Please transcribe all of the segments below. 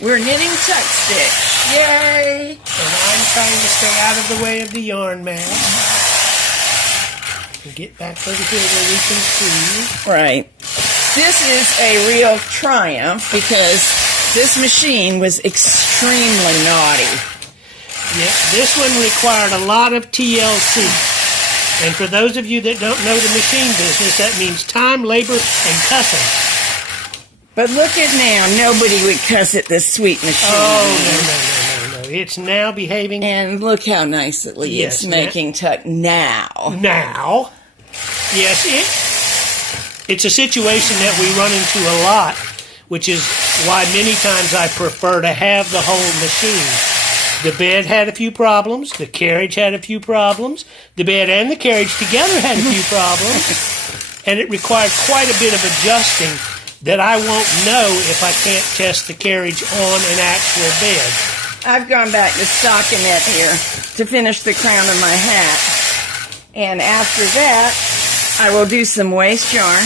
We're knitting tuck stitch. Yay! And I'm trying to stay out of the way of the yarn mass. Get back over here where we can see. Right. This is a real triumph because this machine was extremely naughty. Yeah, this one required a lot of TLC. And for those of you that don't know the machine business, that means time, labor, and cussing. But look at now, nobody would cuss at this sweet machine. Oh, no. It's now behaving. And look how nicely it's making tuck now. Now. Yes, it's a situation that we run into a lot, which is why many times I prefer to have the whole machine. The bed had a few problems. The carriage had a few problems. The bed and the carriage together had a few problems. And it required quite a bit of adjusting that I won't know if I can't test the carriage on an actual bed. I've gone back to stockinette here to finish the crown of my hat. And after that, I will do some waste yarn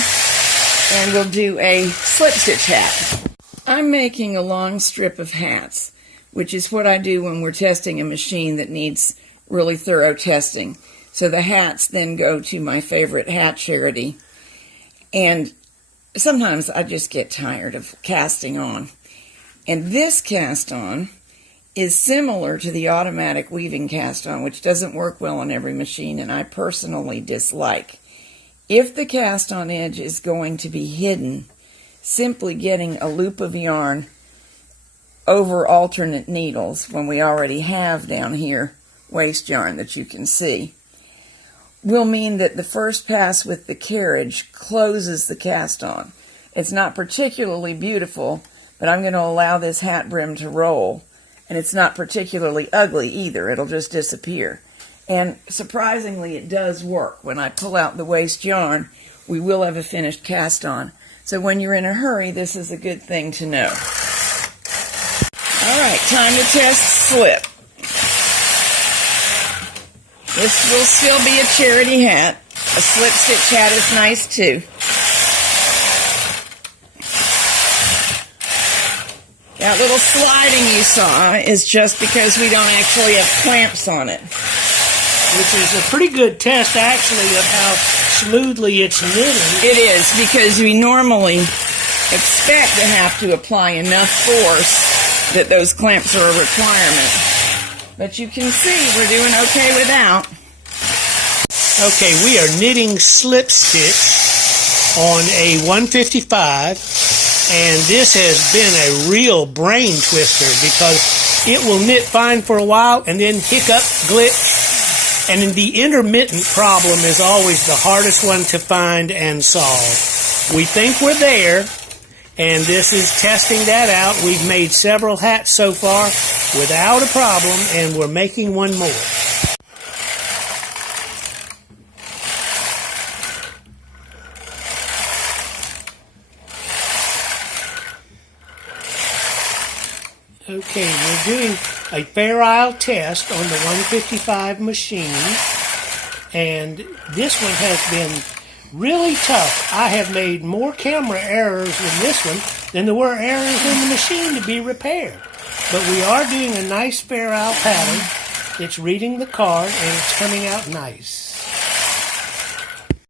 and we'll do a slip stitch hat. I'm making a long strip of hats, which is what I do when we're testing a machine that needs really thorough testing. So the hats then go to my favorite hat charity. And sometimes I just get tired of casting on. And this cast on is similar to the automatic weaving cast on, which doesn't work well on every machine and I personally dislike. If the cast on edge is going to be hidden, simply getting a loop of yarn over alternate needles when we already have down here waste yarn that you can see will mean that the first pass with the carriage closes the cast on. It's not particularly beautiful, but I'm going to allow this hat brim to roll. And it's not particularly ugly either. It'll just disappear. And surprisingly, it does work. When I pull out the waste yarn, we will have a finished cast on. So when you're in a hurry, this is a good thing to know. All right, time to test slip. This will still be a charity hat. A slip stitch hat is nice too. That little sliding you saw is just because we don't actually have clamps on it. Which is a pretty good test, actually, of how smoothly it's knitting. It is, because we normally expect to have to apply enough force that those clamps are a requirement. But you can see we're doing okay without. Okay, we are knitting slip stitch on a 155. And this has been a real brain twister because it will knit fine for a while and then hiccup, glitch. And then the intermittent problem is always the hardest one to find and solve. We think we're there, and this is testing that out. We've made several hats so far without a problem, and we're making one more. Okay, we're doing a Fair Isle test on the 155 machine, and this one has been really tough. I have made more camera errors in this one than there were errors in the machine to be repaired. But we are doing a nice Fair Isle pattern. It's reading the card, and it's coming out nice.